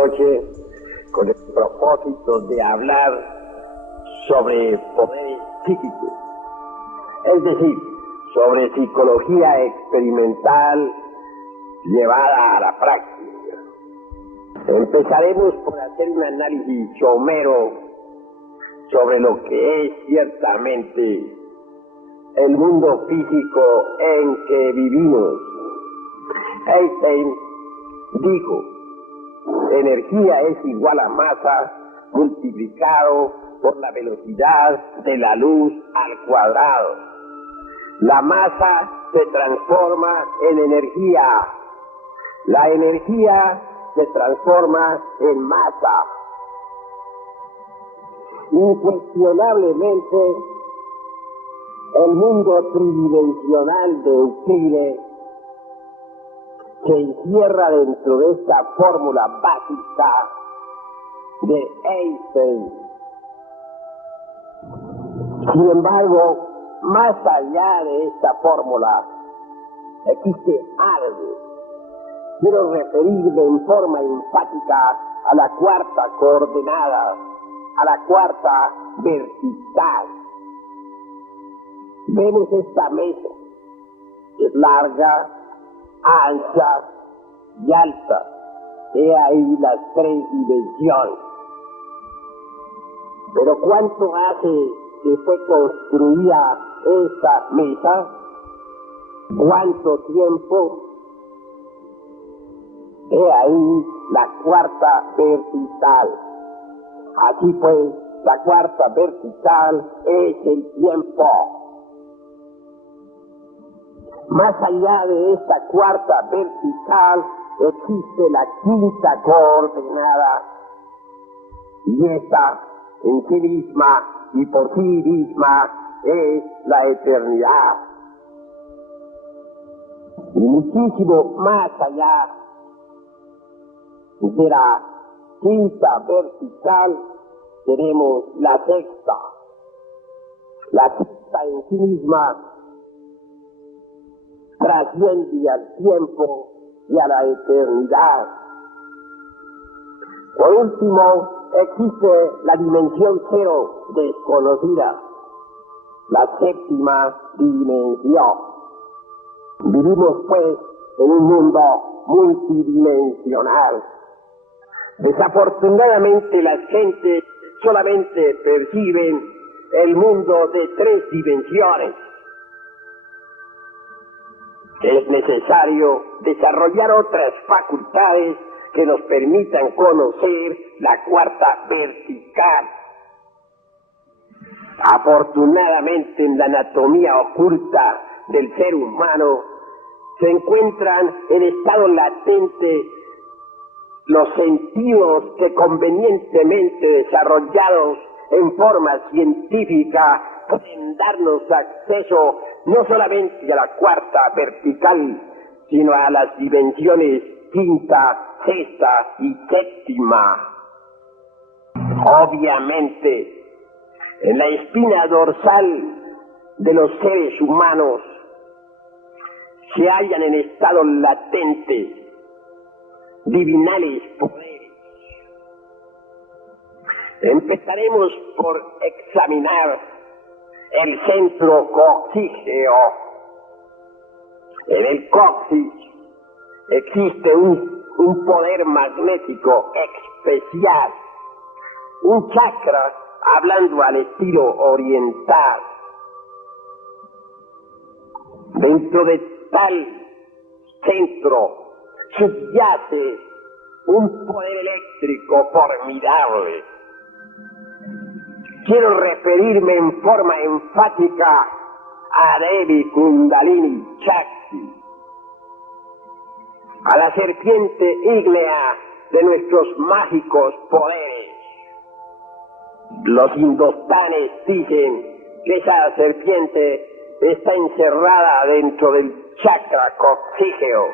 noche con el propósito de hablar sobre poderes psíquicos, es decir, sobre psicología experimental llevada a la práctica. Empezaremos por hacer un análisis somero sobre lo que es ciertamente el mundo físico en que vivimos. Einstein dijo: energía es igual a masa multiplicado por la velocidad de la luz al cuadrado. La masa se transforma en energía. La energía se transforma en masa. Incuestionablemente, el mundo tridimensional de Euclides se encierra dentro de esta fórmula básica de Einstein. Sin embargo, más allá de esta fórmula, existe algo. Quiero referirme en forma enfática a la cuarta coordenada, a la cuarta vertical. Vemos esta mesa, es larga, ancha y alta. He ahí las tres dimensiones. Pero ¿cuánto hace que fue construida esta mesa? ¿Cuánto tiempo? He ahí la cuarta vertical. Así pues, la cuarta vertical es el tiempo. Más allá de esta cuarta vertical existe la quinta coordenada, y esta en sí misma y por sí misma es la eternidad. Y muchísimo más allá de la quinta vertical tenemos la sexta. La sexta en sí misma trasciende al tiempo y a la eternidad. Por último, existe la dimensión cero desconocida, la séptima dimensión. Vivimos pues en un mundo multidimensional. Desafortunadamente las gentes solamente perciben el mundo de tres dimensiones. Es necesario desarrollar otras facultades que nos permitan conocer la cuarta vertical. Afortunadamente, en la anatomía oculta del ser humano se encuentran en estado latente los sentidos que, convenientemente desarrollados en forma científica, pueden darnos acceso no solamente a la cuarta vertical, sino a las dimensiones quinta, sexta y séptima. Obviamente, en la espina dorsal de los seres humanos se hallan en estado latente divinales poderes. Empezaremos por examinar el centro coxígeo. En el coxis existe un poder magnético especial, un chakra, hablando al estilo oriental. Dentro de tal centro subyace un poder eléctrico formidable. Quiero referirme en forma enfática a Devi Kundalini Shakti, a la serpiente ígnea de nuestros mágicos poderes. Los hindustanes dicen que esa serpiente está encerrada dentro del chakra coxígeo,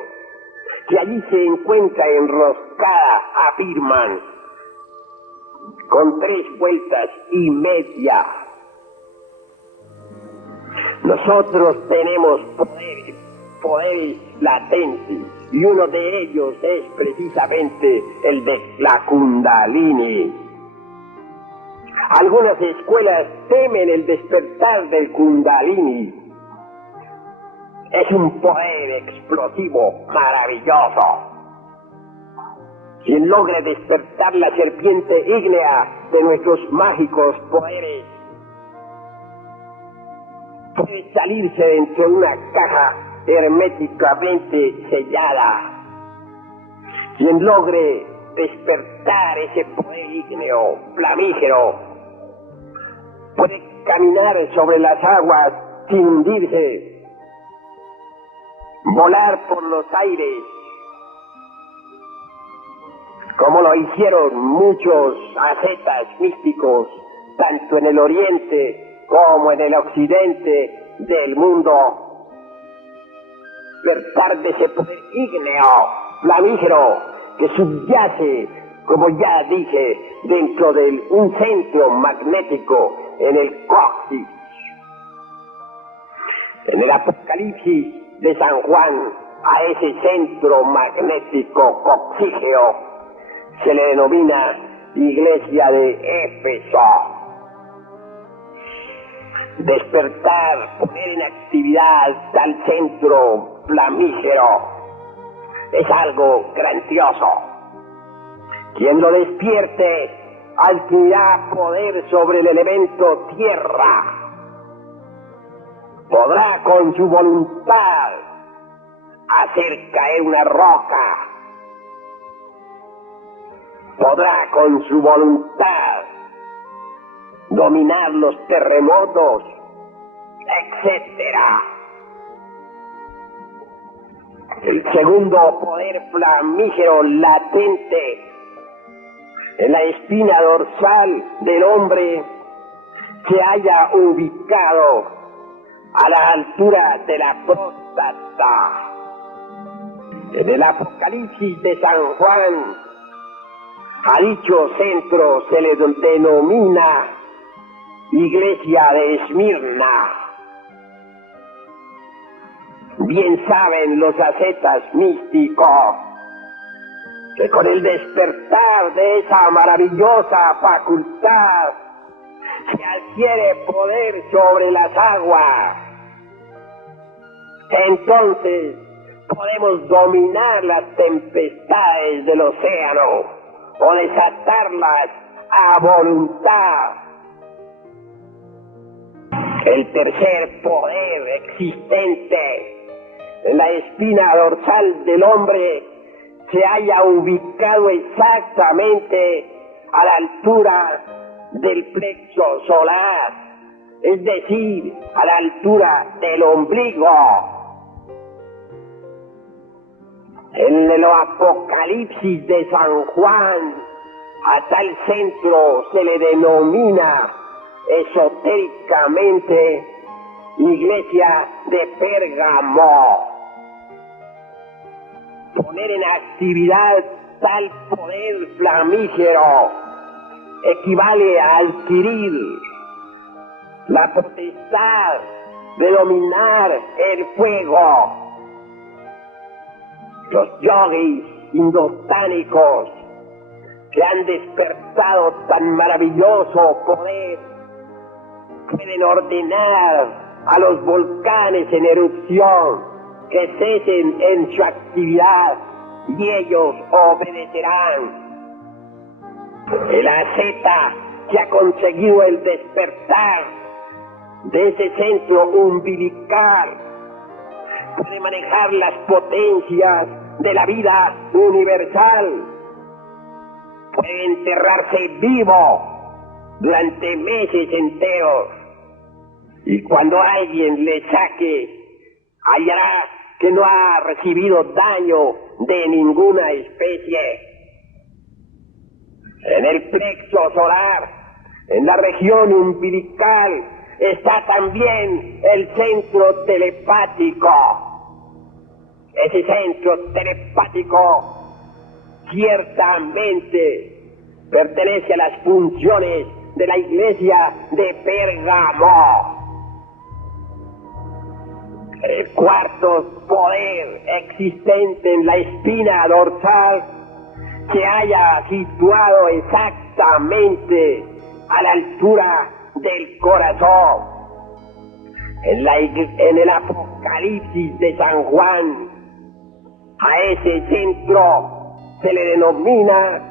que allí se encuentra enroscada, afirman, con 3 vueltas y media. Nosotros tenemos poderes latentes, y uno de ellos es precisamente el de la Kundalini. Algunas escuelas temen el despertar del Kundalini. Es un poder explosivo maravilloso. Quien logre despertar la serpiente ígnea de nuestros mágicos poderes puede salirse de entre una caja herméticamente sellada. Quien logre despertar ese poder ígneo flamígero puede caminar sobre las aguas sin hundirse, volar por los aires, como lo hicieron muchos ascetas místicos, tanto en el oriente como en el occidente del mundo. Despertar de ese poder ígneo, flamígero, que subyace, como ya dije, dentro de un centro magnético en el coxis. En el Apocalipsis de San Juan, a ese centro magnético coxígeo se le denomina Iglesia de Éfeso. Despertar, poner en actividad tal centro flamígero es algo grandioso. Quien lo despierte adquirirá poder sobre el elemento tierra. Podrá con su voluntad hacer caer una roca. Podrá con su voluntad dominar los terremotos, etc. El segundo poder flamígero latente en la espina dorsal del hombre se halla ubicado a la altura de la próstata. En el Apocalipsis de San Juan, a dicho centro se le denomina Iglesia de Esmirna. Bien saben los ascetas místicos que con el despertar de esa maravillosa facultad se adquiere poder sobre las aguas. Entonces podemos dominar las tempestades del océano o desatarlas a voluntad. El tercer poder existente en la espina dorsal del hombre se halla ubicado exactamente a la altura del plexo solar, es decir, a la altura del ombligo. En el Apocalipsis de San Juan, a tal centro se le denomina esotéricamente Iglesia de Pérgamo. Poner en actividad tal poder flamígero equivale a adquirir la potestad de dominar el fuego. Los yogis indostánicos que han despertado tan maravilloso poder pueden ordenar a los volcanes en erupción que cesen en su actividad y ellos obedecerán. El asceta que ha conseguido el despertar de ese centro umbilical puede manejar las potencias de la vida universal, puede enterrarse vivo durante meses enteros y cuando alguien le saque hallará que no ha recibido daño de ninguna especie. En el plexo solar, en la región umbilical, está también el centro telepático. Ese centro telepático ciertamente pertenece a las funciones de la Iglesia de Pérgamo. El cuarto poder existente en la espina dorsal se halla situado exactamente a la altura del corazón. En el Apocalipsis de San Juan, a ese centro se le denomina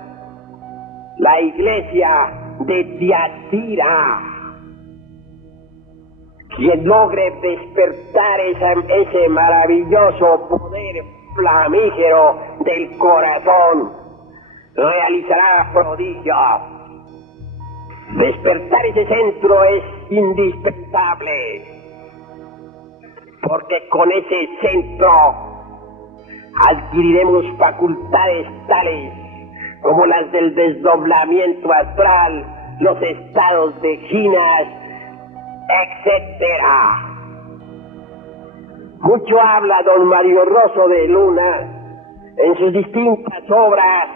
la iglesia de Tiatira. Quien logre despertar ese maravilloso poder flamígero del corazón realizará prodigios. Despertar ese centro es indispensable, porque con ese centro adquiriremos facultades tales como las del desdoblamiento astral, los estados de ginas, etcétera. Mucho habla don Mario Rosso de Luna en sus distintas obras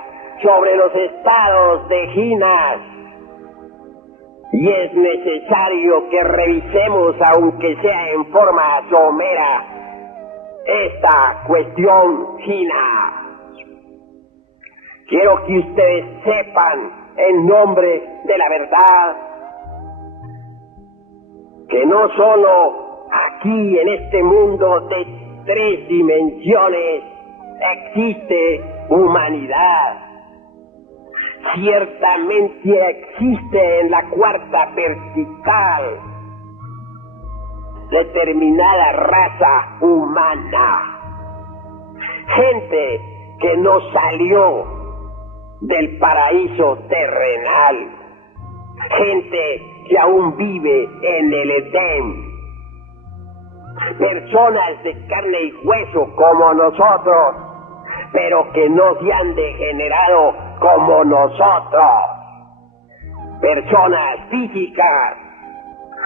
sobre los estados de ginas, y es necesario que revisemos, aunque sea en forma somera, esta cuestión gina. Quiero que ustedes sepan, en nombre de la verdad, que no solo aquí en este mundo de 3 dimensiones existe humanidad. Ciertamente existe en la cuarta vertical determinada raza humana, gente que no salió del paraíso terrenal, gente que aún vive en el Edén, personas de carne y hueso como nosotros, pero que no se han degenerado como nosotros, personas físicas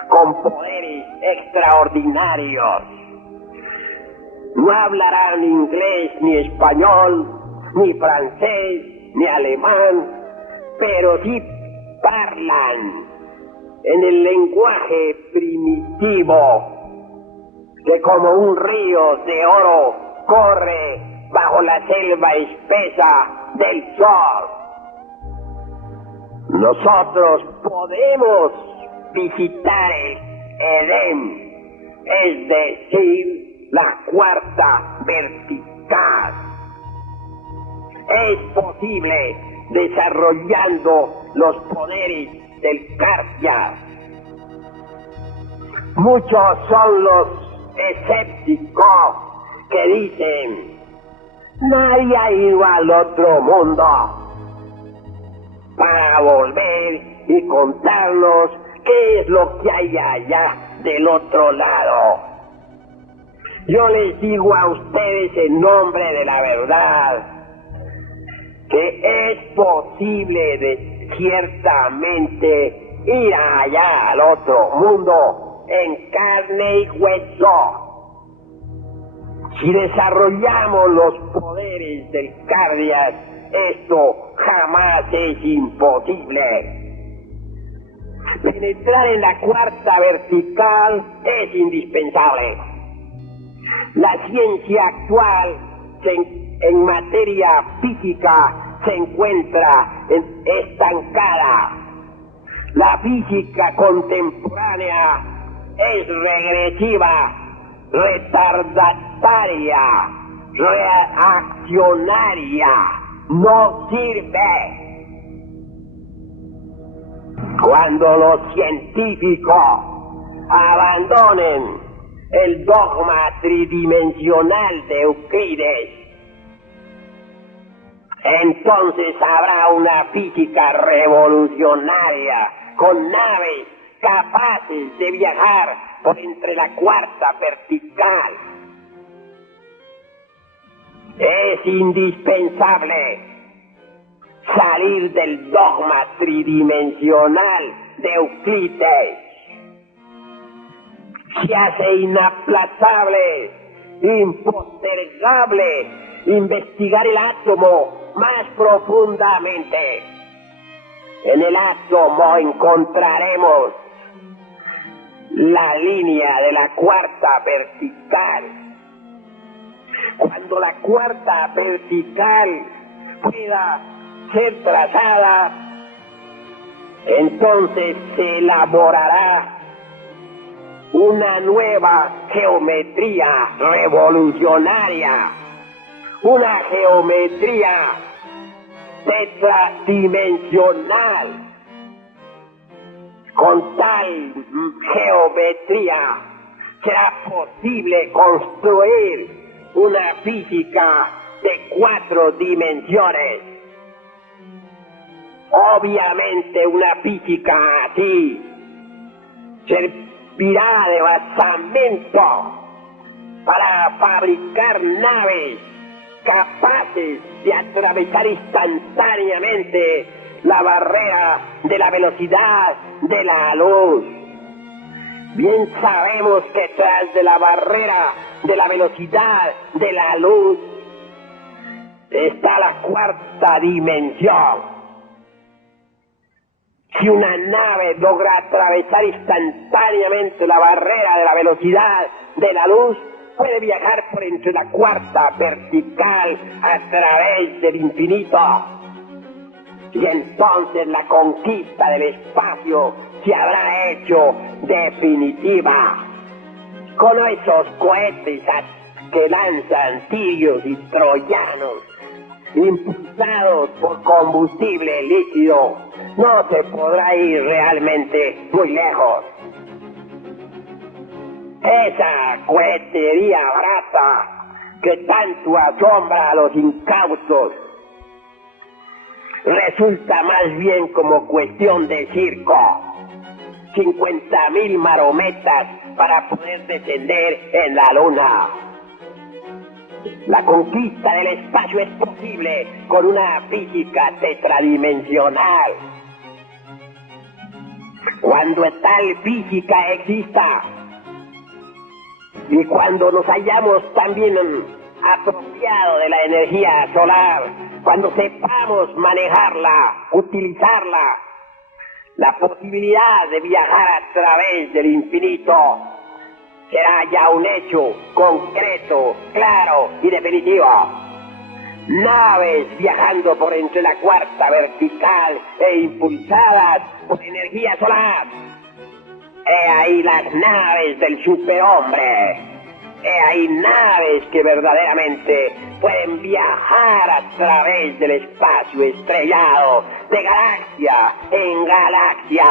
con poderes extraordinarios. No hablarán inglés, ni español, ni francés, ni alemán, pero sí hablan en el lenguaje primitivo que como un río de oro corre bajo la selva espesa del sol. Nosotros podemos visitar el Edén, es decir, la cuarta vertical. Es posible desarrollando los poderes del Kardia. Muchos son los escépticos que dicen: nadie ha ido al otro mundo, para volver y contarnos qué es lo que hay allá del otro lado. Yo les digo a ustedes en nombre de la verdad que es posible ciertamente ir allá al otro mundo en carne y hueso. Si desarrollamos los poderes del Kardia, esto jamás es imposible. Penetrar en la cuarta vertical es indispensable. La ciencia actual en materia física se encuentra estancada. La física contemporánea es regresiva, retardataria, reaccionaria, no sirve. Cuando los científicos abandonen el dogma tridimensional de Euclides, entonces habrá una física revolucionaria con naves capaces de viajar por entre la cuarta vertical. Es indispensable salir del dogma tridimensional de Euclides. Se hace inaplazable, impostergable investigar el átomo más profundamente. En el átomo encontraremos la línea de la cuarta vertical. Cuando la cuarta vertical pueda ser trazada, entonces se elaborará una nueva geometría revolucionaria, una geometría tetradimensional. Con tal geometría será posible construir una física de 4 dimensiones. Obviamente una física así servirá de basamento para fabricar naves capaces de atravesar instantáneamente la barrera de la velocidad de la luz. Bien sabemos que tras de la barrera de la velocidad de la luz está la cuarta dimensión. Si una nave logra atravesar instantáneamente la barrera de la velocidad de la luz, puede viajar por entre la cuarta vertical a través del infinito. Y entonces la conquista del espacio se habrá hecho definitiva. Con esos cohetes que lanzan tirios y troyanos, impulsados por combustible líquido, no se podrá ir realmente muy lejos. Esa cohetería barata que tanto asombra a los incautos resulta más bien como cuestión de circo. 50.000 marometas para poder descender en la luna. La conquista del espacio es posible con una física tetradimensional. Cuando tal física exista y cuando nos hayamos también apropiado de la energía solar, cuando sepamos manejarla, utilizarla, la posibilidad de viajar a través del infinito será ya un hecho concreto, claro y definitivo. Naves viajando por entre la cuarta vertical e impulsadas por energía solar. He ahí las naves del superhombre. He ahí naves que verdaderamente pueden viajar a través del espacio estrellado, de galaxia en galaxia.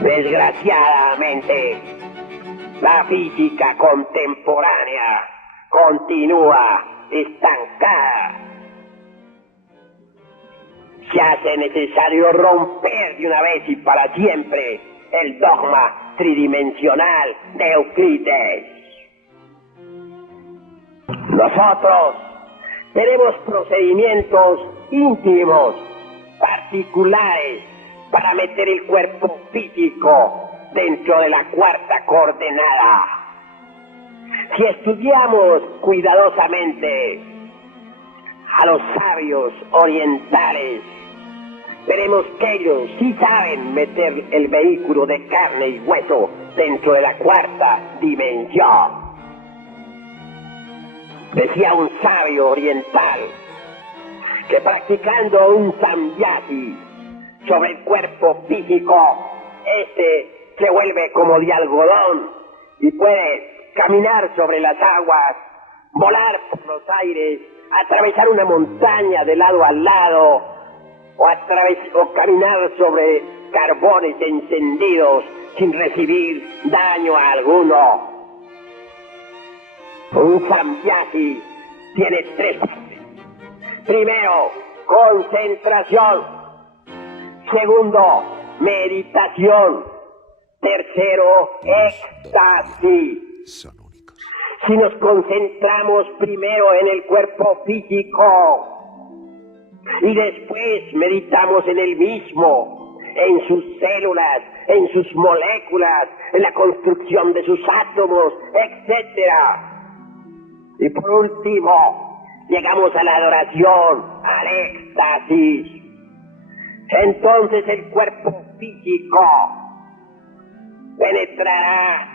Desgraciadamente, la física contemporánea continúa estancada. Se hace necesario romper de una vez y para siempre el dogma tridimensional de Euclides. Nosotros tenemos procedimientos íntimos, particulares, para meter el cuerpo físico dentro de la cuarta coordenada. Si estudiamos cuidadosamente a los sabios orientales, veremos que ellos sí saben meter el vehículo de carne y hueso dentro de la cuarta dimensión. Decía un sabio oriental que practicando un samyasi sobre el cuerpo físico, este se vuelve como de algodón y puede caminar sobre las aguas, volar por los aires, atravesar una montaña de lado a lado, o caminar sobre carbones encendidos sin recibir daño alguno. Un samyasi tiene 3 partes. Primero, concentración. Segundo, meditación. Tercero, éxtasis. Si nos concentramos primero en el cuerpo físico y después meditamos en el mismo, en sus células, en sus moléculas, en la construcción de sus átomos, etc. Y por último, llegamos a la adoración, al éxtasis. Entonces el cuerpo físico penetrará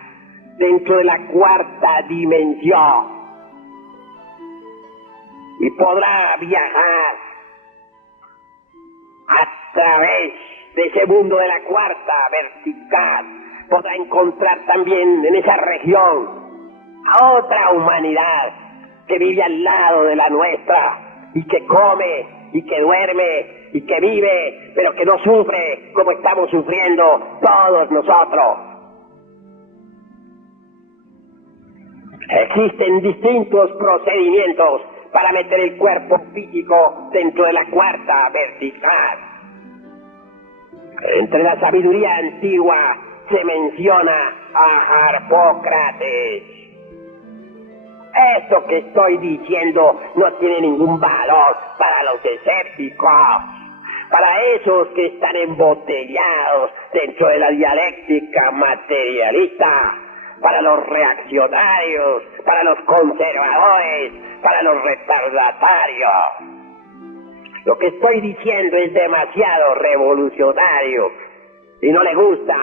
dentro de la cuarta dimensión y podrá viajar a través de ese mundo de la cuarta vertical. Podrá encontrar también en esa región a otra humanidad que vive al lado de la nuestra y que come y que duerme y que vive, pero que no sufre como estamos sufriendo todos nosotros. Existen distintos procedimientos para meter el cuerpo físico dentro de la cuarta vertical. Entre la sabiduría antigua se menciona a Harpócrates. Esto que estoy diciendo no tiene ningún valor para los escépticos, para esos que están embotellados dentro de la dialéctica materialista, para los reaccionarios, para los conservadores, para los retardatarios. Lo que estoy diciendo es demasiado revolucionario y no le gusta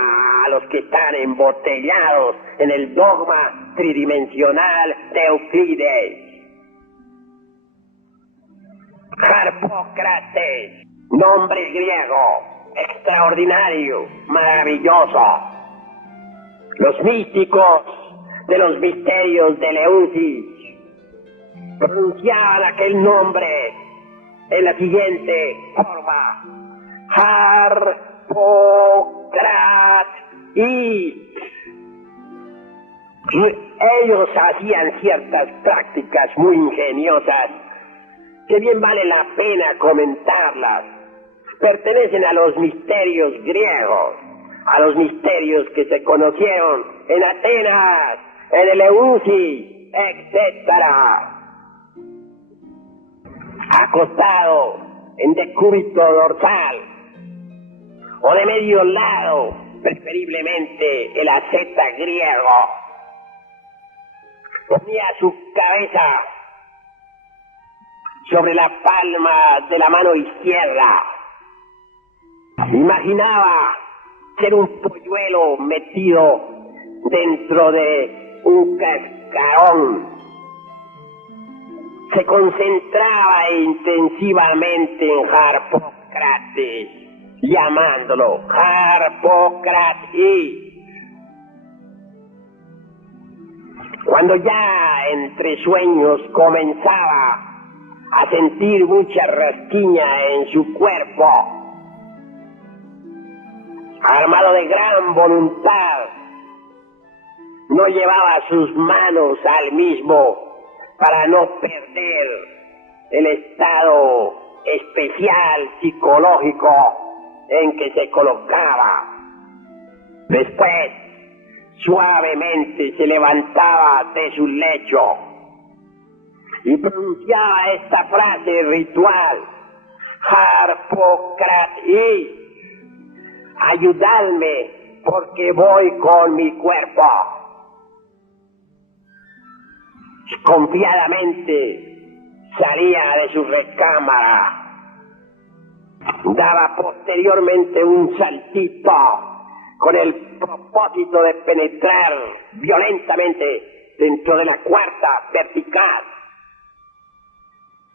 a los que están embotellados en el dogma tridimensional de Euclides. Harpócrates, nombre griego, extraordinario, maravilloso. Los místicos de los misterios de Eleusis pronunciaban aquel nombre en la siguiente forma: Harpócrates. Ellos hacían ciertas prácticas muy ingeniosas que bien vale la pena comentarlas. Pertenecen a los misterios griegos, a los misterios que se conocieron en Atenas, en Eleusis, etc. Acostado en decúbito dorsal o de medio lado, preferiblemente el asceta griego, ponía su cabeza sobre la palma de la mano izquierda. Imaginaba ser un polluelo metido dentro de un cascarón. Se concentraba intensivamente en Harpócrates, llamándolo Harpócrates. Cuando ya entre sueños comenzaba a sentir mucha rasquiña en su cuerpo, armado de gran voluntad, no llevaba sus manos al mismo para no perder el estado especial psicológico en que se colocaba. Después, suavemente se levantaba de su lecho y pronunciaba esta frase ritual: Harpócrates, ayudadme porque voy con mi cuerpo. Confiadamente salía de su recámara, daba posteriormente un saltito con el propósito de penetrar violentamente dentro de la cuarta vertical.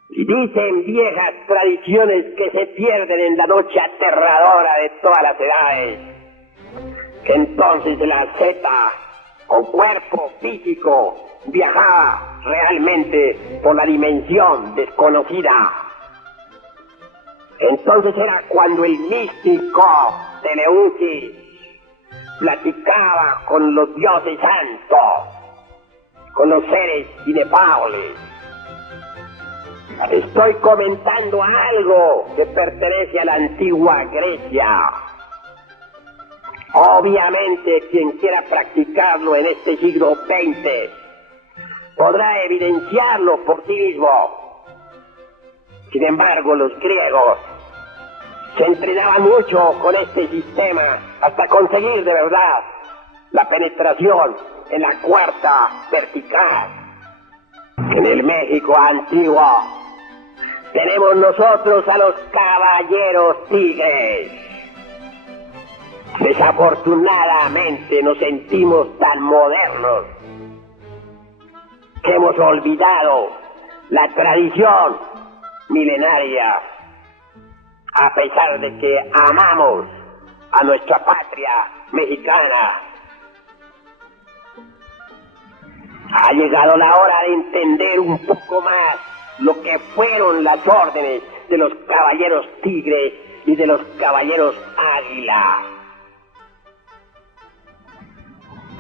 Y dicen viejas tradiciones que se pierden en la noche aterradora de todas las edades, que entonces la asceta, con cuerpo físico, viajaba realmente por la dimensión desconocida. Entonces era cuando el místico de Eleusis platicaba con los dioses santos, con los seres inefables. Estoy comentando algo que pertenece a la antigua Grecia. Obviamente, quien quiera practicarlo en este siglo XX podrá evidenciarlo por sí mismo. Sin embargo, los griegos se entrenaban mucho con este sistema hasta conseguir de verdad la penetración en la cuarta vertical. En el México antiguo tenemos nosotros a los caballeros tigres. Desafortunadamente nos sentimos tan modernos que hemos olvidado la tradición milenaria, a pesar de que amamos a nuestra patria mexicana. Ha llegado la hora de entender un poco más lo que fueron las órdenes de los caballeros tigres y de los caballeros águila.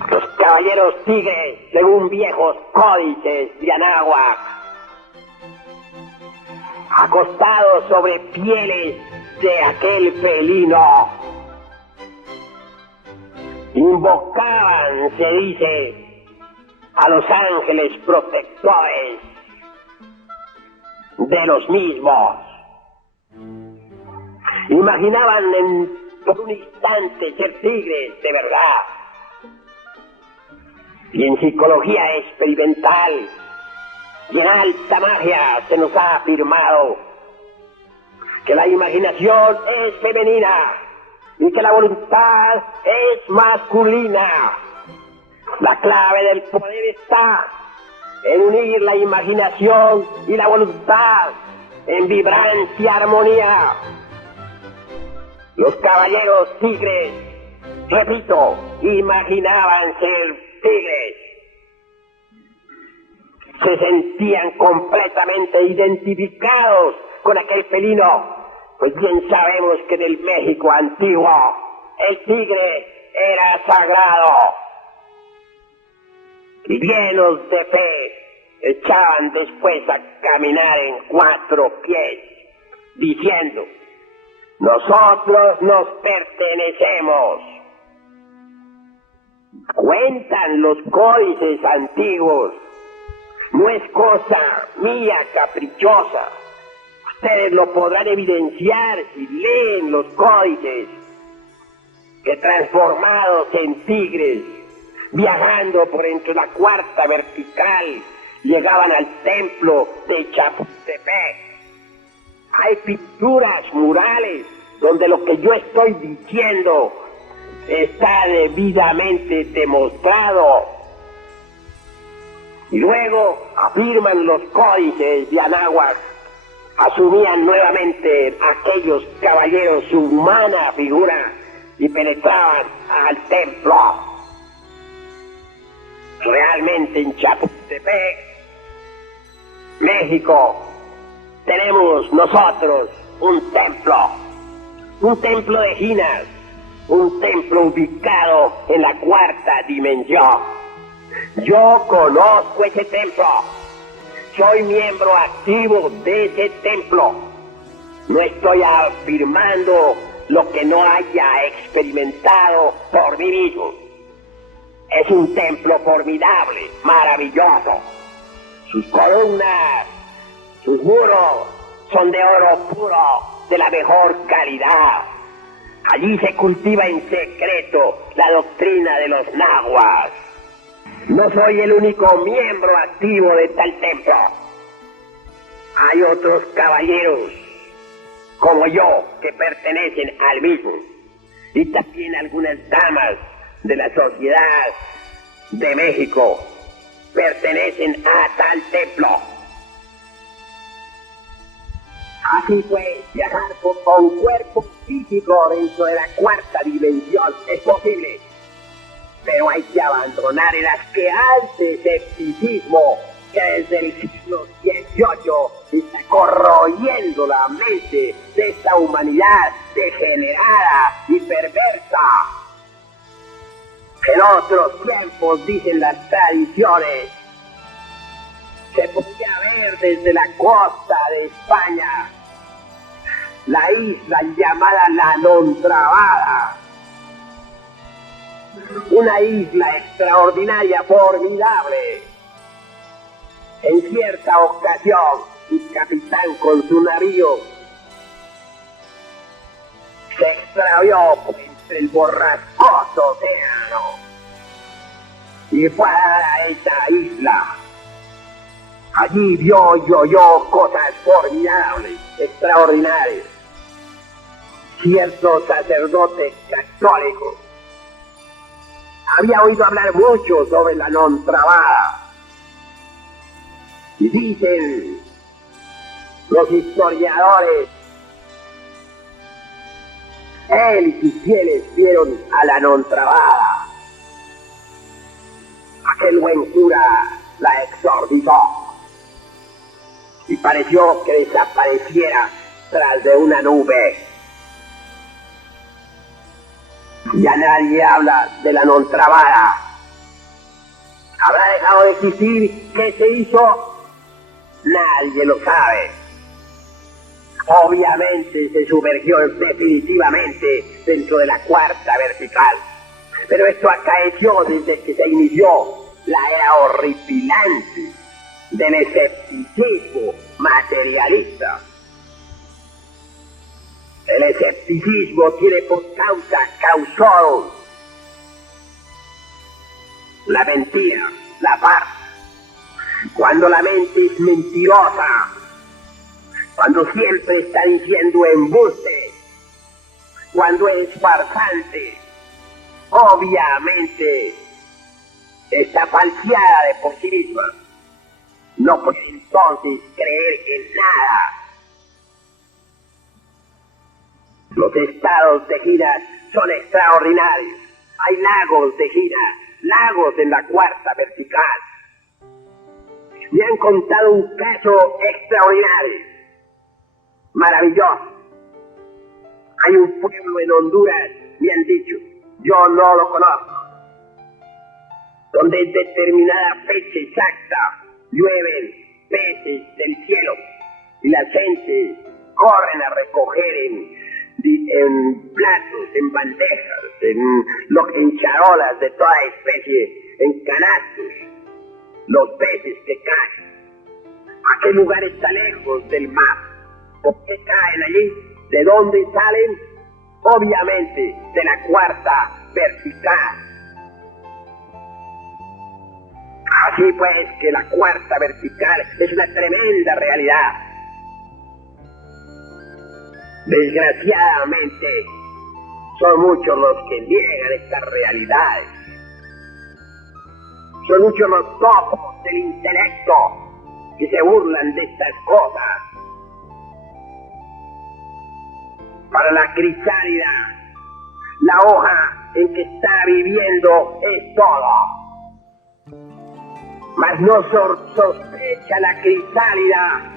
Los caballeros tigres, según viejos códices de Anáhuac, acostados sobre pieles de aquel felino, invocaban, se dice, a los ángeles protectores de los mismos. Imaginaban por un instante ser tigres de verdad. Y en psicología experimental y en alta magia se nos ha afirmado que la imaginación es femenina y que la voluntad es masculina. La clave del poder está en unir la imaginación y la voluntad en vibrancia y armonía. Los caballeros tigres, repito, imaginaban ser tigres. Se sentían completamente identificados con aquel felino, pues bien sabemos que en el México antiguo el tigre era sagrado. Y llenos de fe, echaban después a caminar en 4 pies, diciendo: nosotros nos pertenecemos. Cuentan los códices antiguos, no es cosa mía caprichosa. Ustedes lo podrán evidenciar si leen los códices, que transformados en tigres, viajando por entre la cuarta vertical, llegaban al templo de Chapultepec. Hay pinturas murales donde lo que yo estoy diciendo está debidamente demostrado. Y luego afirman los códices de Anáhuac, asumían nuevamente aquellos caballeros su humana figura y penetraban al templo. Realmente en Chapultepec, México, tenemos nosotros un templo de Ginas, un templo ubicado en la 4ª dimensión. Yo conozco ese templo, soy miembro activo de ese templo. No estoy afirmando lo que no haya experimentado por mí mismo. Es un templo formidable, maravilloso. Sus columnas, sus muros son de oro puro, de la mejor calidad. Allí se cultiva en secreto la doctrina de los nahuas. No soy el único miembro activo de tal templo. Hay otros caballeros como yo que pertenecen al mismo. Y también algunas damas de la sociedad de México pertenecen a tal templo. Así pues, viajar con cuerpo físico dentro de la 4ª dimensión es posible, pero hay que abandonar el asqueante escepticismo que desde el siglo XVIII está corroyendo la mente de esta humanidad degenerada y perversa. En otros tiempos, dicen las tradiciones, se podía ver desde la costa de España la isla llamada La Nontrabada, una isla extraordinaria, formidable. En cierta ocasión, un capitán con su navío se extravió por entre el borrascoso océano y fue a esa isla. Allí vio y oyó cosas formidables, extraordinarias. cierto sacerdote católico había oído hablar mucho sobre la non-travada. Y dicen los historiadores, él y sus fieles vieron a la non-travada. Aquel buen cura la exorcizó y pareció que desapareciera tras de una nube. Ya nadie habla de la non-travada. ¿Habrá dejado de existir? ¿Qué se hizo? Nadie lo sabe. Obviamente se sumergió definitivamente dentro de la cuarta vertical. Pero esto acaeció desde que se inició la era horripilante del escepticismo materialista. El escepticismo tiene por causa causó la mentira, la farsa. Cuando la mente es mentirosa, cuando siempre está diciendo embuste, cuando es farsante, obviamente está falseada de por sí misma. No puede entonces creer en nada. Los estados de gira son extraordinarios. Hay lagos de gira, lagos en la cuarta vertical. Me han contado un caso extraordinario, maravilloso. Hay un pueblo en Honduras, me han dicho, yo no lo conozco, donde en determinada fecha exacta llueven peces del cielo y la gente corren a recoger en platos, en bandejas, en charolas de toda especie, en canastos, los peces que caen. ¿A qué lugar está lejos del mar? ¿Por qué caen allí? ¿De dónde salen? Obviamente de la cuarta vertical. Así pues que la cuarta vertical es una tremenda realidad. Desgraciadamente, son muchos los que niegan estas realidades. Son muchos los topos del intelecto que se burlan de estas cosas. Para la crisálida, la hoja en que está viviendo es todo. Mas no sospecha la crisálida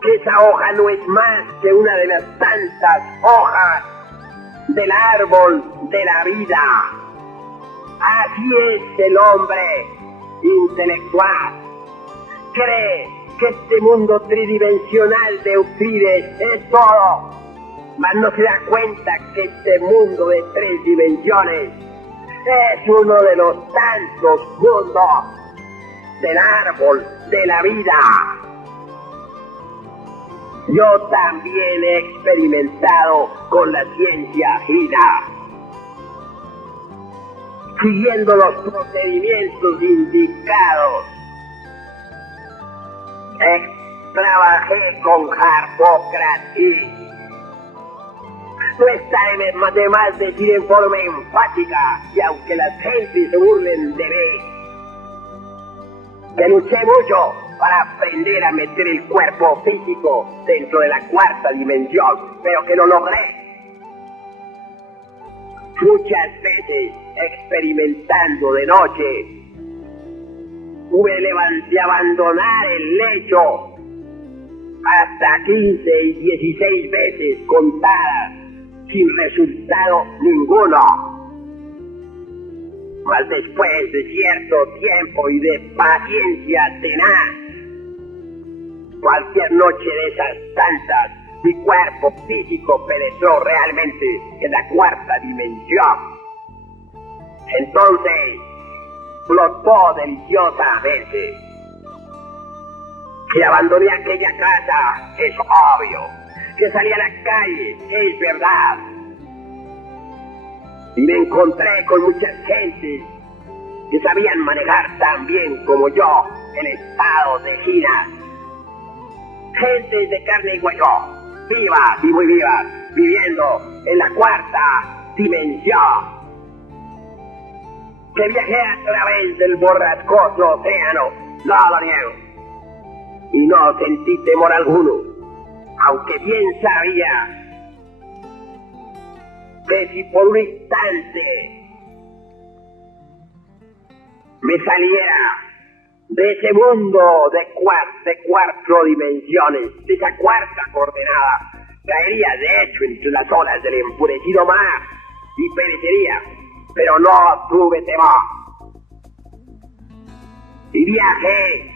que esa hoja no es más que una de las tantas hojas del árbol de la vida. Así es el hombre intelectual. Cree que este mundo tridimensional de Euclides es todo, mas no se da cuenta que este mundo de 3 dimensiones es uno de los tantos mundos del árbol de la vida. Yo también he experimentado con la ciencia gira, siguiendo los procedimientos indicados. Trabajé con Harpócrates. No está de más decir en forma enfática, y aunque las gentes se burlen de mí, que luché mucho para aprender a meter el cuerpo físico dentro de la cuarta dimensión, pero que lo logré. Muchas veces, experimentando de noche, hube de abandonar el lecho hasta 15 y 16 veces contadas, sin resultado ninguno. Mas después de cierto tiempo y de paciencia tenaz, cualquier noche de esas tantas, mi cuerpo físico penetró realmente en la cuarta dimensión. Entonces, flotó deliciosamente. Que abandoné aquella casa, es obvio. Que salí a la calle, es verdad. Y me encontré con muchas gentes que sabían manejar tan bien como yo el estado de gira. Gentes de carne y hueso, vivas y muy vivas, viviendo en la cuarta dimensión. Que viajé a través del borrascoso océano, no lo niego, y no sentí temor alguno, aunque bien sabía que si por un instante me saliera de ese mundo de cuatro dimensiones, de esa cuarta coordenada, caería de hecho entre las olas del enfurecido mar y perecería, pero no tuve temor. Y viajé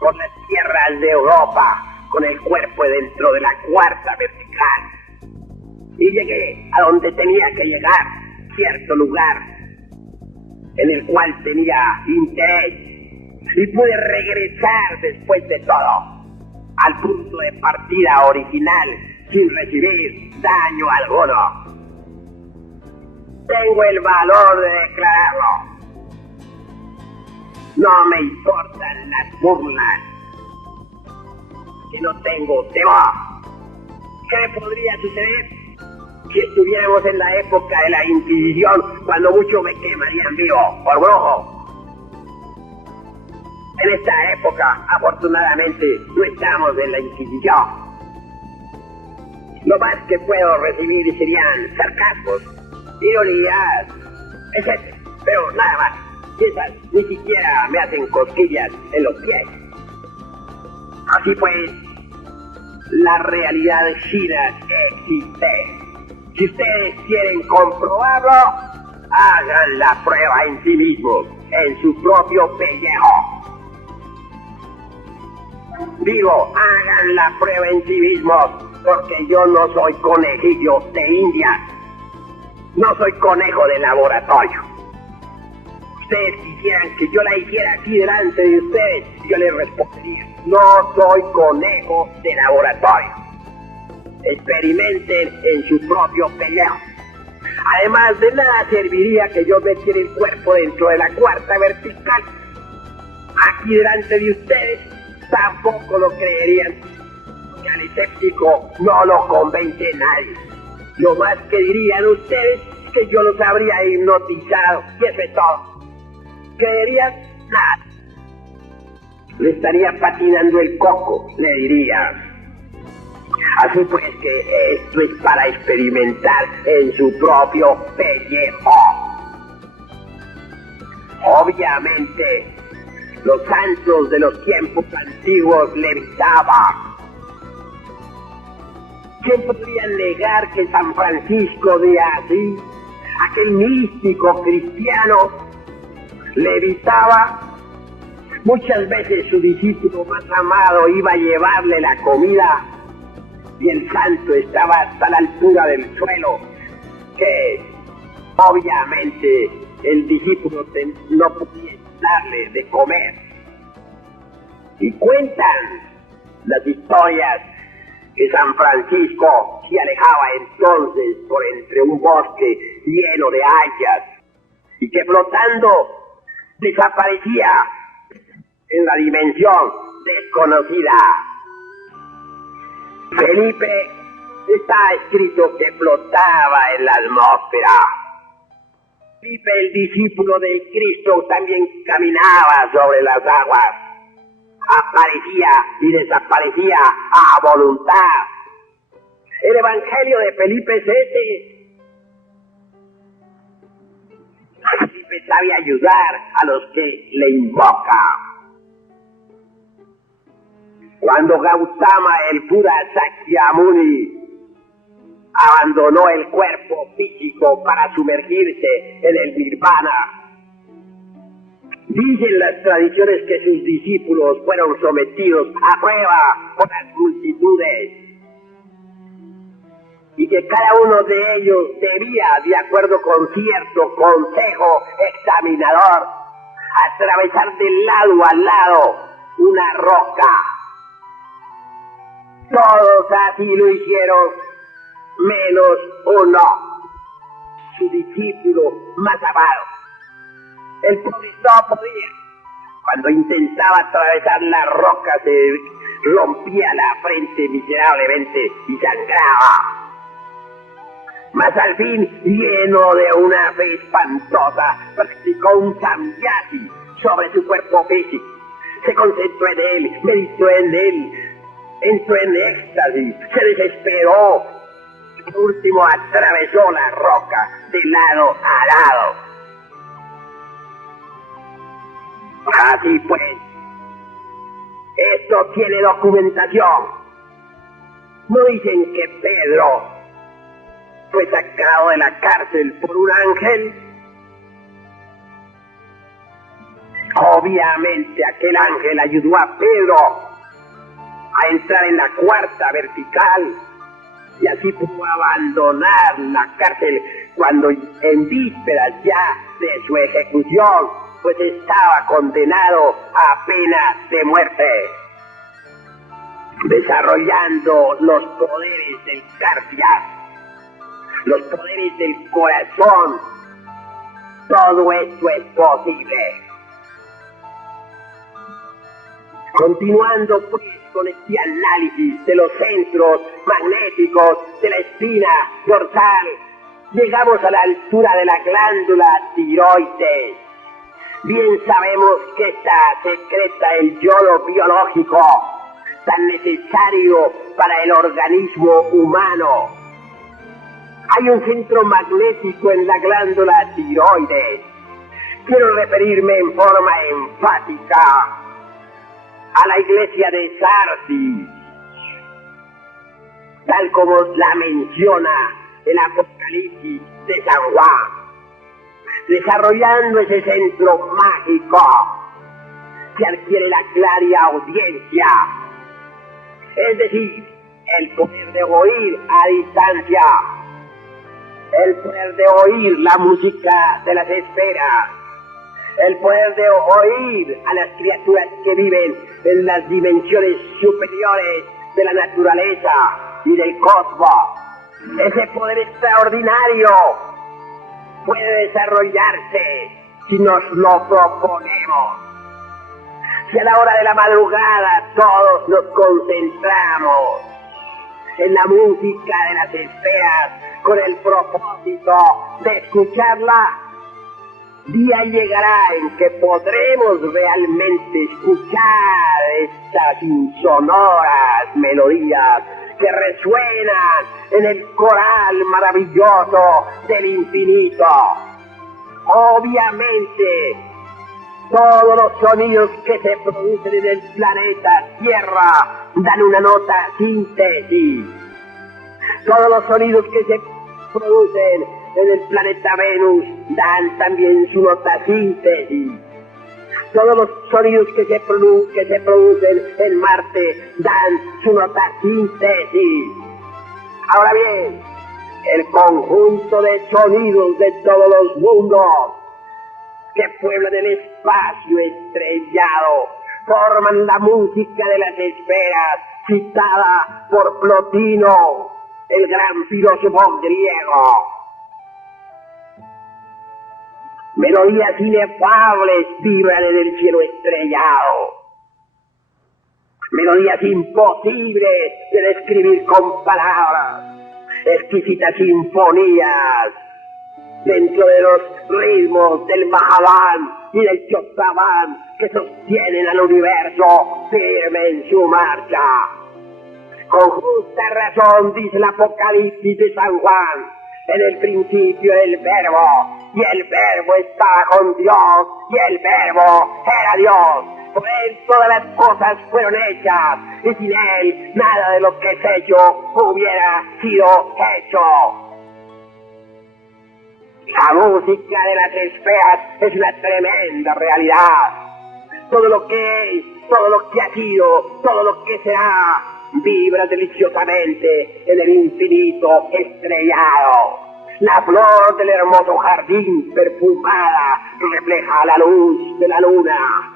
por las tierras de Europa con el cuerpo dentro de la cuarta vertical. Y llegué a donde tenía que llegar, cierto lugar en el cual tenía interés, y pude regresar después de todo al punto de partida original sin recibir daño alguno. Tengo el valor de declararlo. No me importan las burlas, que no tengo temor. ¿Qué podría suceder si estuviéramos en la época de la Inquisición, cuando muchos me quemarían vivo por brujo? En esta época, afortunadamente, no estamos en la Inquisición. Lo más que puedo recibir serían sarcasmos, ironías, etc. Pero nada más. Esas ni siquiera me hacen cosquillas en los pies. Así pues, la realidad china existe. Si ustedes quieren comprobarlo, hagan la prueba en sí mismos, en su propio pellejo. Digo, hagan la prueba en sí mismos, porque yo no soy conejillo de India. No soy conejo de laboratorio. Ustedes quisieran que yo la hiciera aquí delante de ustedes, yo les respondería, no soy conejo de laboratorio. Experimenten en su propio pellejo. Además, de nada serviría que yo metiera el cuerpo dentro de la cuarta vertical. Aquí delante de ustedes tampoco lo creerían. Y al escéptico no lo convence nadie. Lo más que dirían ustedes es que yo los habría hipnotizado, y eso es todo. ¿Creerían? Nada. Le estaría patinando el coco, le diría. Así pues que esto es para experimentar en su propio pellejo. Obviamente, los santos de los tiempos antiguos levitaban. ¿Quién podría negar que San Francisco de Asís, aquel místico cristiano, levitaba? Muchas veces su discípulo más amado iba a llevarle la comida y el santo estaba hasta la altura del suelo, que obviamente el discípulo no podía darle de comer. Y cuentan las historias que San Francisco se alejaba entonces por entre un bosque lleno de hayas y que flotando desaparecía en la dimensión desconocida. Felipe, está escrito que flotaba en la atmósfera. Felipe, el discípulo del Cristo, también caminaba sobre las aguas. Aparecía y desaparecía a voluntad. El Evangelio de Felipe es ese. Felipe sabe ayudar a los que le invocan. Cuando Gautama, el Buda Sakyamuni, abandonó el cuerpo físico para sumergirse en el Nirvana, dicen las tradiciones que sus discípulos fueron sometidos a prueba por las multitudes y que cada uno de ellos debía, de acuerdo con cierto consejo examinador, atravesar de lado a lado una roca. Todos así lo hicieron, menos uno, su discípulo más amado. El pobre no podía. Cuando intentaba atravesar la roca se rompía la frente miserablemente y sangraba. Mas al fin, lleno de una fe espantosa, practicó un samyasi sobre su cuerpo físico. Se concentró en él, meditó en él, entró en éxtasis, se desesperó. Por último, atravesó la roca de lado a lado. Así pues, esto tiene documentación. No dicen que Pedro fue sacado de la cárcel por un ángel. Obviamente aquel ángel ayudó a Pedro a entrar en la cuarta vertical y así pudo abandonar la cárcel cuando en vísperas ya de su ejecución, pues estaba condenado a pena de muerte, desarrollando los poderes del cardiac, los poderes del corazón. Todo esto es posible. Continuando pues con este análisis de los centros magnéticos de la espina dorsal, llegamos a la altura de la glándula tiroides. Bien sabemos que esta secreta el yodo biológico tan necesario para el organismo humano. Hay un centro magnético en la glándula tiroides. Quiero referirme en forma enfática a la iglesia de Sardis, tal como la menciona el Apocalipsis de San Juan. Desarrollando ese centro mágico, se adquiere la clariaudiencia, es decir, el poder de oír a distancia, el poder de oír la música de las esferas, el poder de oír a las criaturas que viven en las dimensiones superiores de la naturaleza y del cosmos. Ese poder extraordinario puede desarrollarse si nos lo proponemos. Si a la hora de la madrugada todos nos concentramos en la música de las esferas con el propósito de escucharla, día llegará en que podremos realmente escuchar estas insonoras melodías que resuenan en el coral maravilloso del infinito. Obviamente, todos los sonidos que se producen en el planeta Tierra dan una nota síntesis. Todos los sonidos que se producen en el planeta Venus dan también su nota síntesis. Todos los sonidos que se producen en Marte dan su nota síntesis. Ahora bien, el conjunto de sonidos de todos los mundos que pueblan el espacio estrellado forman la música de las esferas citada por Plotino, el gran filósofo griego. Melodías inefables vibran en el cielo estrellado. Melodías imposibles de describir con palabras. Exquisitas sinfonías dentro de los ritmos del Mahaván y del Chotaván que sostienen al universo firme en su marcha. Con justa razón dice el Apocalipsis de San Juan: en el principio el Verbo, y el Verbo estaba con Dios, y el Verbo era Dios. Por él todas las cosas fueron hechas, y sin él nada de lo que es hecho hubiera sido hecho. La música de las esferas es una tremenda realidad. Todo lo que es, todo lo que ha sido, todo lo que será, vibra deliciosamente en el infinito estrellado. La flor del hermoso jardín perfumada refleja la luz de la luna.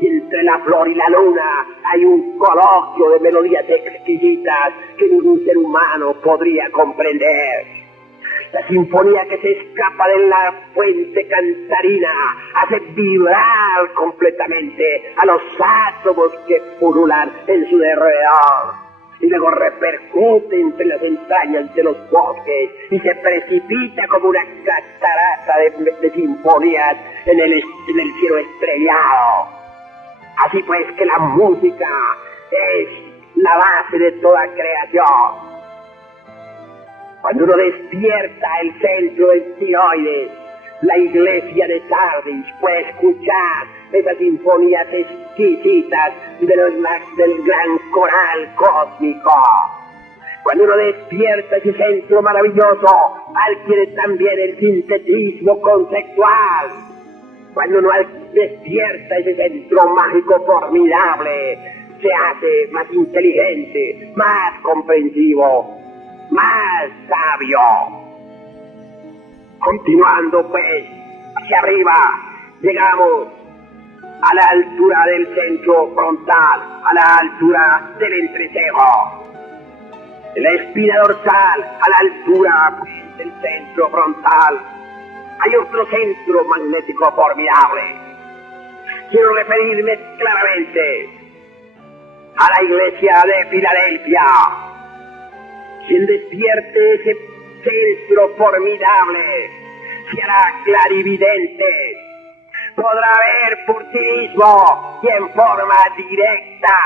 Y entre la flor y la luna hay un coloquio de melodías exquisitas que ningún ser humano podría comprender. La sinfonía que se escapa de la fuente cantarina hace vibrar completamente a los átomos que pululan en su alrededor. Y luego repercute entre las entrañas de los bosques y se precipita como una catarata de sinfonías en el cielo estrellado. Así pues que la música es la base de toda creación. Cuando uno despierta el centro del tiroides, la iglesia de Sardis puede escuchar esas sinfonías exquisitas del gran coral cósmico. Cuando uno despierta ese centro maravilloso, adquiere también el sintetismo conceptual. Cuando uno despierta ese centro mágico formidable, se hace más inteligente, más comprensivo, más sabio. Continuando pues hacia arriba, llegamos a la altura del centro frontal, a la altura del entrecejo, de la espina dorsal, a la altura pues, del centro frontal. Hay otro centro magnético formidable. Quiero referirme claramente a la iglesia de Filadelfia. Quien despierte ese centro formidable se hará clarividente. Podrá ver por sí mismo y en forma directa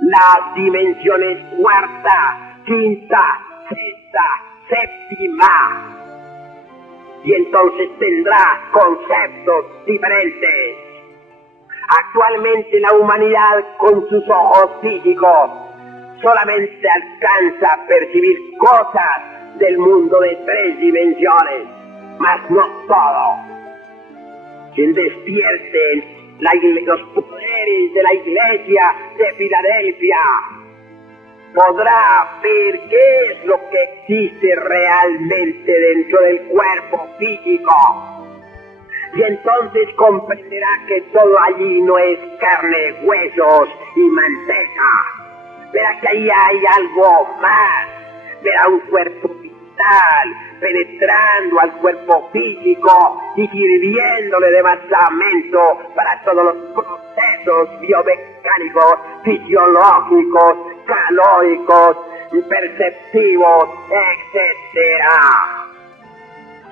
las dimensiones cuarta, quinta, sexta, séptima. Y entonces tendrá conceptos diferentes. Actualmente la humanidad con sus ojos físicos solamente alcanza a percibir cosas del mundo de 3 dimensiones, mas no todo. Quien despierte los poderes de la iglesia de Filadelfia podrá ver qué es lo que existe realmente dentro del cuerpo físico. Y entonces comprenderá que todo allí no es carne, huesos y manteca. Verá que ahí hay algo más. Verá un cuerpo vital penetrando al cuerpo físico y sirviéndole de basamento para todos los procesos biomecánicos, fisiológicos, calóricos, perceptivos, etc.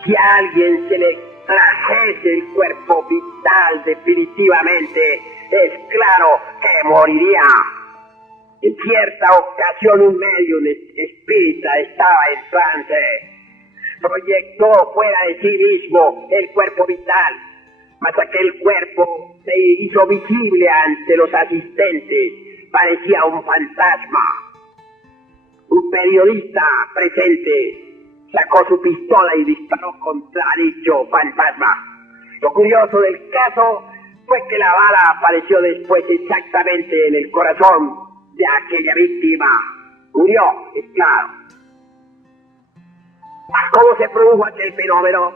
Si a alguien se le trajese el cuerpo vital definitivamente, es claro que moriría. En cierta ocasión un medium espírita estaba en trance. Proyectó fuera de sí mismo el cuerpo vital, mas aquel cuerpo se hizo visible ante los asistentes, parecía un fantasma. Un periodista presente sacó su pistola y disparó contra dicho fantasma. Lo curioso del caso fue que la bala apareció después exactamente en el corazón de aquella víctima. Murió, es claro. ¿Cómo se produjo aquel fenómeno?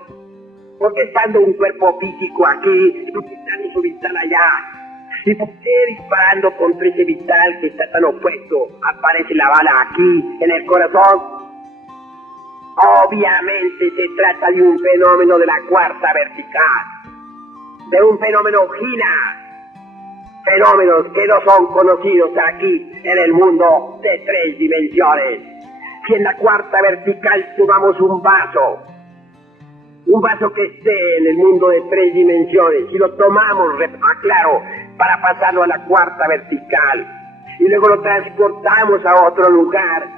Porque estando un cuerpo físico aquí, proyectando su vital allá, y por qué disparando contra ese vital que está tan opuesto, aparece la bala aquí, en el corazón. Obviamente se trata de un fenómeno de la cuarta vertical, de un fenómeno GINA, fenómenos que no son conocidos aquí en el mundo de 3 dimensiones. Si en la cuarta vertical tomamos un vaso que esté en el mundo de 3 dimensiones, y lo tomamos, aclaro, para pasarlo a la cuarta vertical, y luego lo transportamos a otro lugar,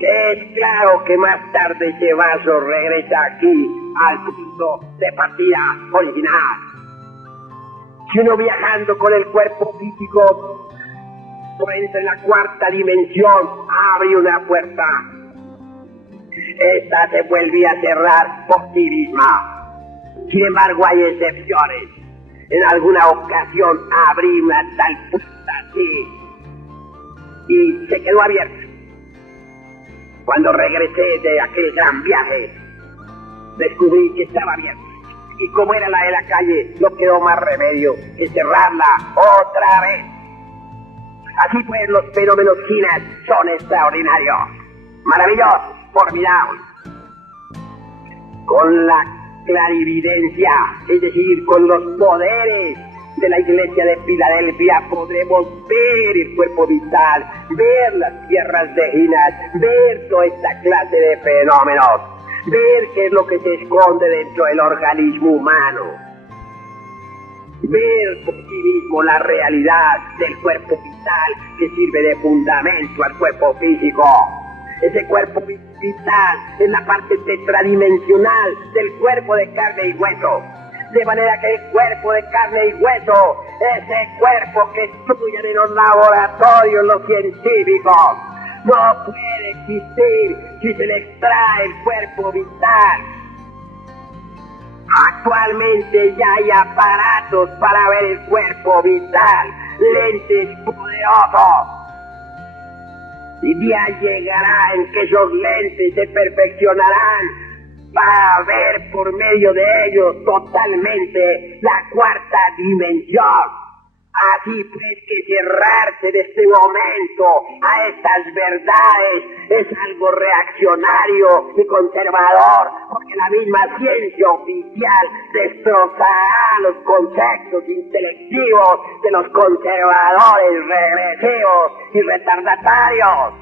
es claro que más tarde ese vaso regresa aquí al punto de partida original. Si uno viajando con el cuerpo físico entra en la cuarta dimensión, abre una puerta, esta se vuelve a cerrar por sí misma. Sin embargo, hay excepciones. En alguna ocasión abrí una tal puerta así y se quedó abierta. Cuando regresé de aquel gran viaje, descubrí que estaba abierta. Y como era la de la calle, no quedó más remedio que cerrarla otra vez. Así pues, los fenómenos GINA son extraordinarios, maravillosos. formidable. Con la clarividencia, es decir, con los poderes de la Iglesia de Filadelfia, podremos ver el cuerpo vital, ver las tierras vejinas, ver toda esta clase de fenómenos, ver qué es lo que se esconde dentro del organismo humano, ver por sí mismo la realidad del cuerpo vital que sirve de fundamento al cuerpo físico. Ese cuerpo vital es la parte tetradimensional del cuerpo de carne y hueso. De manera que el cuerpo de carne y hueso, ese cuerpo que estudian en los laboratorios los científicos, no puede existir si se le extrae el cuerpo vital. Actualmente ya hay aparatos para ver el cuerpo vital, lentes poderosos. Y día llegará en que esos lentes se perfeccionarán para ver por medio de ellos totalmente la cuarta dimensión. Así pues que cerrarse de este momento a estas verdades es algo reaccionario y conservador, porque la misma ciencia oficial destrozará los conceptos intelectivos de los conservadores regresivos y retardatarios.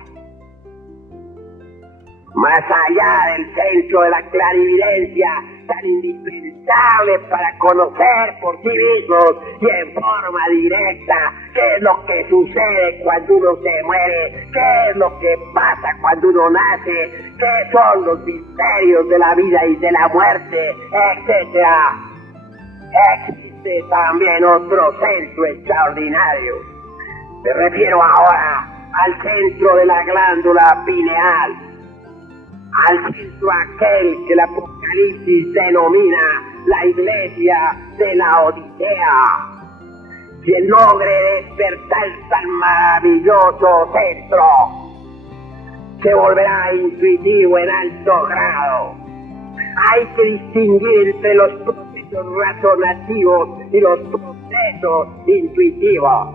Más allá del centro de la clarividencia, tan indispensable para conocer por sí mismos y en forma directa qué es lo que sucede cuando uno se muere, qué es lo que pasa cuando uno nace, qué son los misterios de la vida y de la muerte, etc. Existe también otro centro extraordinario. Me refiero ahora al centro de la glándula pineal, al centro aquel que el Apocalipsis denomina la iglesia de la Odisea. Quien logre despertar tan maravilloso centro se volverá intuitivo en alto grado. Hay que distinguir entre los procesos razonativos y los procesos intuitivos.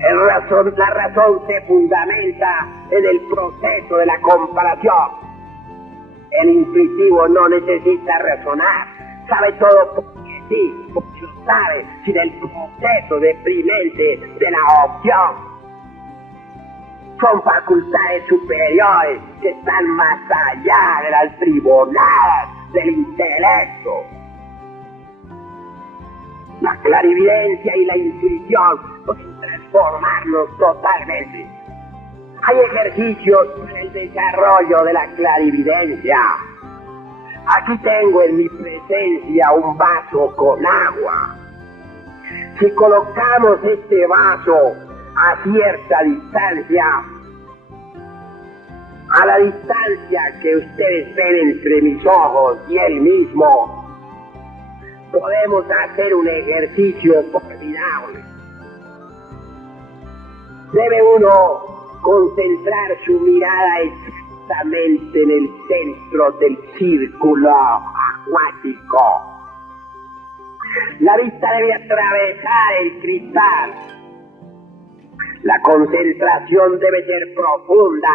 La razón se fundamenta en el proceso de la comparación. El intuitivo no necesita razonar, sabe todo porque sí, porque lo sabe, sin el proceso deprimente de la opción. Son facultades superiores que están más allá de las tribunadas del intelecto. La clarividencia y la intuición pueden transformarnos totalmente. Hay ejercicios para el desarrollo de la clarividencia. Aquí tengo en mi presencia un vaso con agua. Si colocamos este vaso a cierta distancia, a la distancia que ustedes ven entre mis ojos y él mismo, podemos hacer un ejercicio formidable. Debe uno concentrar su mirada exactamente en el centro del círculo acuático. La vista debe atravesar el cristal. La concentración debe ser profunda.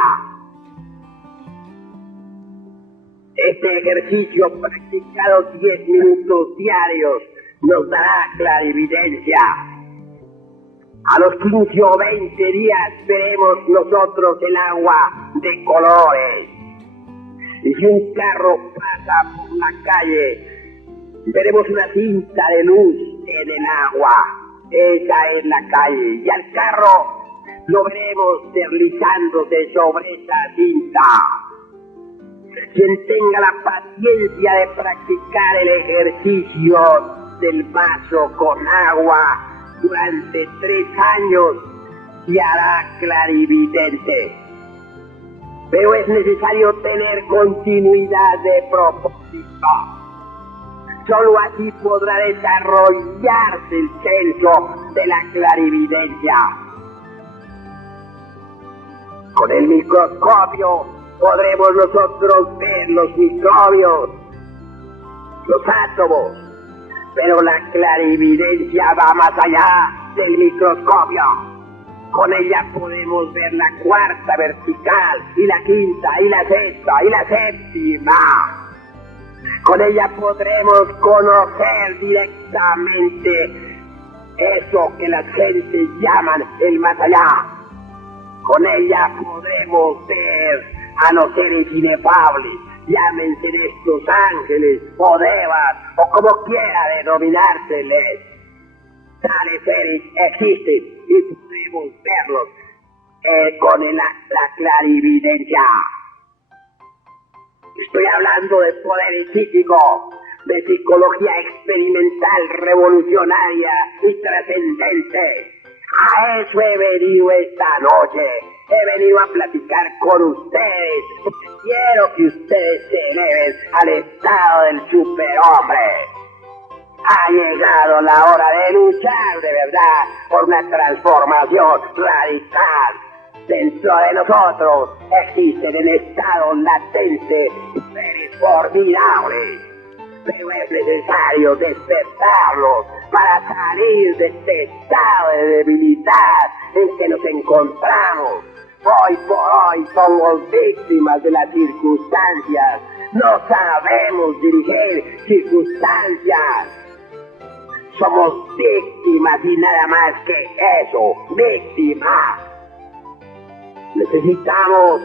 Este ejercicio practicado 10 minutos diarios nos dará clarividencia. A los 15 o 20 días veremos nosotros el agua de colores. Y si un carro pasa por la calle, veremos una cinta de luz en el agua. Esa es la calle. Y al carro lo veremos deslizándose sobre esa cinta. Quien tenga la paciencia de practicar el ejercicio del vaso con agua durante 3 años se hará clarividente. Pero es necesario tener continuidad de propósito. Solo así podrá desarrollarse el centro de la clarividencia. Con el microscopio podremos nosotros ver los microbios, los átomos, pero la clarividencia va más allá del microscopio. Con ella podemos ver la cuarta vertical, y la quinta, y la sexta, y la séptima. Con ella podremos conocer directamente eso que las gentes llaman el más allá. Con ella podremos ver a los seres inefables, llámense estos ángeles o devas, o como quiera denominárseles. Tales seres existen y podemos verlos con la clarividencia. Estoy hablando de poder psíquico, de psicología experimental, revolucionaria y trascendente. A eso he venido esta noche. He venido a platicar con ustedes, porque quiero que ustedes se eleven al estado del superhombre. Ha llegado la hora de luchar de verdad por una transformación radical. Dentro de nosotros existen en estado latente seres formidables, pero es necesario despertarlos para salir de este estado de debilidad en que nos encontramos. Hoy por hoy somos víctimas de las circunstancias. No sabemos dirigir circunstancias. Somos víctimas y nada más que eso, víctimas. Necesitamos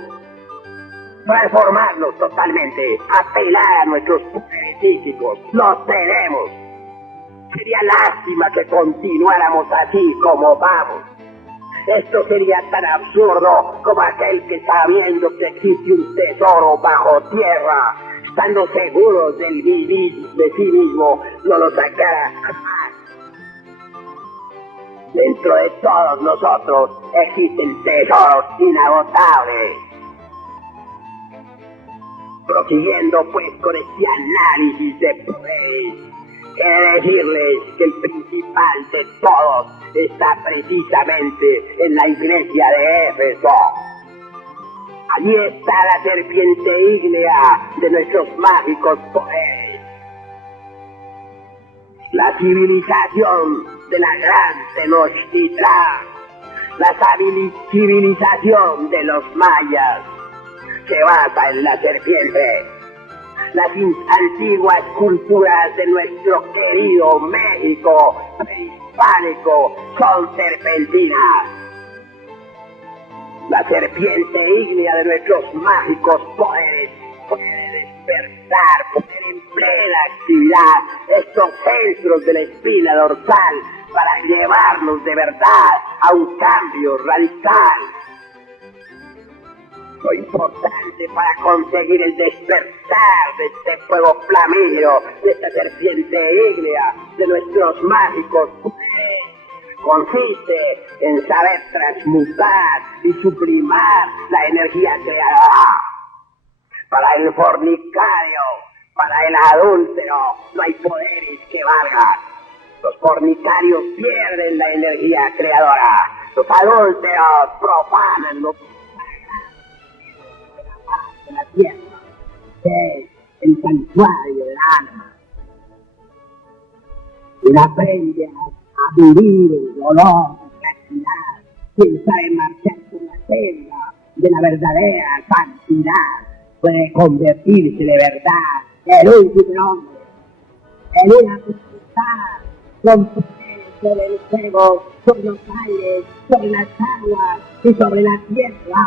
transformarnos totalmente, apelar a nuestros poderes físicos. Los tenemos. Sería lástima que continuáramos así como vamos. Esto sería tan absurdo como aquel que, sabiendo que existe un tesoro bajo tierra, estando seguros del vivir de sí mismo, no lo sacara jamás. Dentro de todos nosotros existen tesoros inagotables. Prosiguiendo pues con este análisis de poderes, he de decirles que el principal de todos está precisamente en la iglesia de Éfeso. Allí está la serpiente ígnea de nuestros mágicos poderes. La civilización de la gran Tenochtitlán, la civilización de los mayas, se basa en la serpiente. Las antiguas culturas de nuestro querido México prehispánico son serpentinas. La serpiente ígnea de nuestros mágicos poderes puede despertar, poner en plena actividad estos centros de la espina dorsal para llevarnos de verdad a un cambio radical. Lo importante para conseguir el despertar de este fuego flamígero, de esta serpiente ígnea, de nuestros mágicos poderes, consiste en saber transmutar y sublimar la energía creadora. Para el fornicario, para el adúltero, no hay poderes que valgan. Los fornicarios pierden la energía creadora. Los adúlteros profanan los de la tierra, que es el santuario del alma. Y aprende a vivir el dolor, la castidad, quien sabe marchar por la senda de la verdadera santidad, puede convertirse de verdad en un superhombre, en una potestad con poderes sobre el fuego, sobre los aires, sobre las aguas y sobre la tierra.